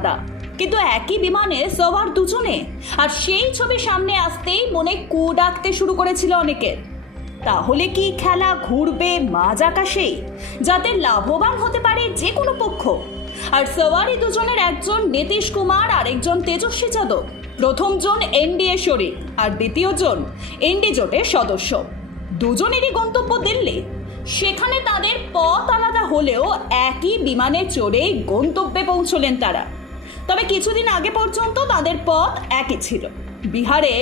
আলাদা, কিন্তু একই বিমানে সওয়ার দুজনে। আর সেই ছবি সামনে আসতেই মনে কু ডাকতে শুরু করেছিল অনেকের। তাহলে কি খেলা ঘুরবে মাঝ আকাশেই, যাতে লাভবান হতে পারে যে কোনো পক্ষ? আর সওয়ারি দুজনের একজন নীতিশ কুমার আর একজন তেজস্বী যাদব। প্রথম জন এনডিএ শরিক আর দ্বিতীয় জন এনডি জোটের সদস্য। দুজনেরই গন্তব্য দিল্লি। সেখানে তাদের পথ আলাদা হলেও একই বিমানে চড়েই গন্তব্যে পৌঁছলেন তারা। তবে কিছুদিন আগে পর্যন্ত তাদের পথ একই ছিল। বিহারে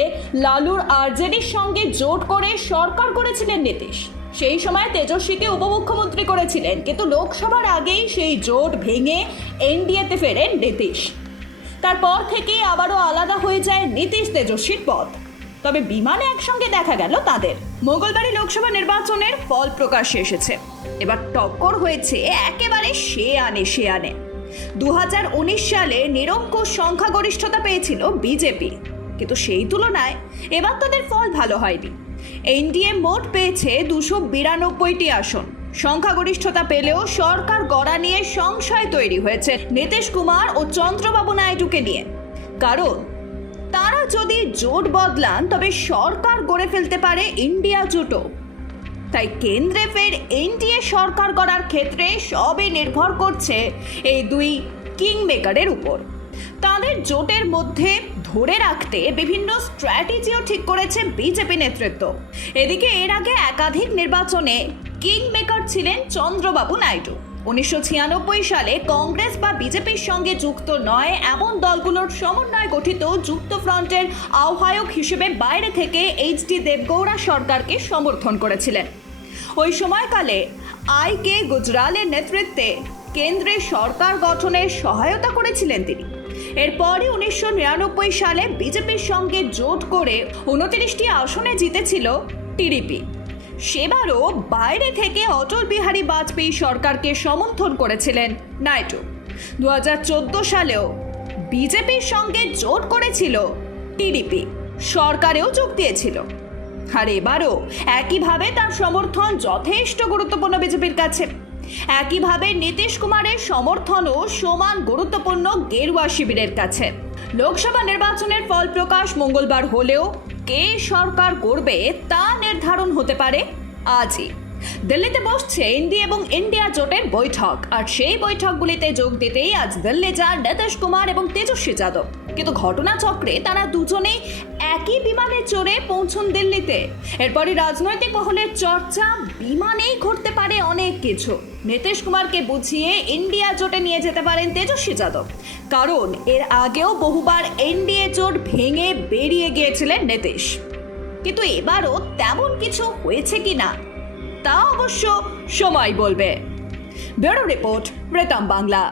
লালুর আরজেডির সঙ্গে জোট করে সরকার করেছিলেন নীতিশ। সেই সময় তেজস্বীকে উপমুখ্যমন্ত্রী করেছিলেন, কিন্তু লোকসভার আগেই সেই জোট ভেঙে এনডিএতে ফেরেন নীতিশ। তারপর থেকেই আবারও আলাদা হয়ে যায় নীতিশ তেজস্বীর পথ। তবে বিমানে একসঙ্গে দেখা গেল তাদের। মঙ্গলবারই লোকসভা নির্বাচনের ফল প্রকাশ্যে এসেছে। এবার টক্কর হয়েছে একেবারে সে আনে। 2019 সালে নিরঙ্কুশ সংখ্যাগরিষ্ঠতা পেয়েছিল বিজেপি, কিন্তু সেই তুলনায় এবার তাদের ফল ভালো হয়নি। এনডিএ মোট পেয়েছে 292টি আসন। সংখ্যাগরিষ্ঠতা পেলেও সরকার গড়া নিয়ে সংশয় তৈরি হয়েছে নীতিশ কুমার ও চন্দ্রবাবু নাইডুকে নিয়ে। কারণ তারা যদি জোট বদলান তবে সরকার গড়ে ফেলতে পারে ইন্ডিয়া জোটও। তাই কেন্দ্রে ফের এনডিএ সরকার গড়ার ক্ষেত্রে সবই নির্ভর করছে এই দুই কিং মেকারের উপর। তাদের জোটের মধ্যে ধরে রাখতে বিভিন্ন স্ট্র্যাটেজিও ঠিক করেছে বিজেপি নেতৃত্ব। এদিকে এর আগে একাধিক নির্বাচনে কিং মেকার ছিলেন চন্দ্রবাবু নাইডু। 1996 সালে কংগ্রেস বা বিজেপির সঙ্গে যুক্ত নয় এমন দলগুলোর সমন্বয়ে গঠিত যুক্ত ফ্রন্টের আহ্বায়ক হিসেবে বাইরে থেকে এইচডি দেবগৌড়া সরকারকে সমর্থন করেছিলেন। ওই সময়কালে আই.কে. গুজরালের নেতৃত্বে কেন্দ্রে সরকার গঠনের সহায়তা করেছিলেন তিনি। এরপরই 1999 সালে বিজেপির সঙ্গে জোট করে 29টি আসনে জিতেছিল টিডিপি। সেবারও বাইরে থেকে অটল বিহারী বাজপেয়ী সরকারকে সমর্থন করেছিলেন নাইডু। 2014 সালেও বিজেপির সঙ্গে জোট করেছিল টিডিপি, সরকারেও যোগ দিয়েছিল। আর এবারও একইভাবে তার সমর্থন যথেষ্ট গুরুত্বপূর্ণ বিজেপির কাছে। একইভাবে নীতিশ কুমারের সমর্থনও সমান গুরুত্বপূর্ণ গেরুয়া শিবিরের কাছে। লোকসভা নির্বাচনের ফল প্রকাশ মঙ্গলবার হলেও কে সরকার করবে তা নির্ধারণ হতে পারে আজই। দিল্লিতে বসছে এনডিএ এবং ইন্ডিয়া জোটের বৈঠক, আর সেই বৈঠকগুলিতে যোগ দিতেই আজ দিল্লি যান নীতিশ কুমার এবং তেজস্বী যাদব। কিন্তু ঘটনাচক্রে তারা দুজনেই একই বিমানে চড়ে পৌঁছন দিল্লিতে। এরপরই রাজনৈতিক মহলের চর্চা, বিমানেই ঘটতে পারে অনেক কিছু। নীতিশ কুমারকে বুঝিয়ে ইন্ডিয়া জোটে নিয়ে যেতে পারেন তেজস্বী যাদব, কারণ এর আগেও বহুবার এনডিএ জোট ভেঙে বেরিয়ে গিয়েছিলেন নীতিশ। কিন্তু এবারও তেমন কিছু হয়েছে কিনা তা অবশ্য সময় বলবে। ব্যুরো রিপোর্ট, প্রেতম বাংলা।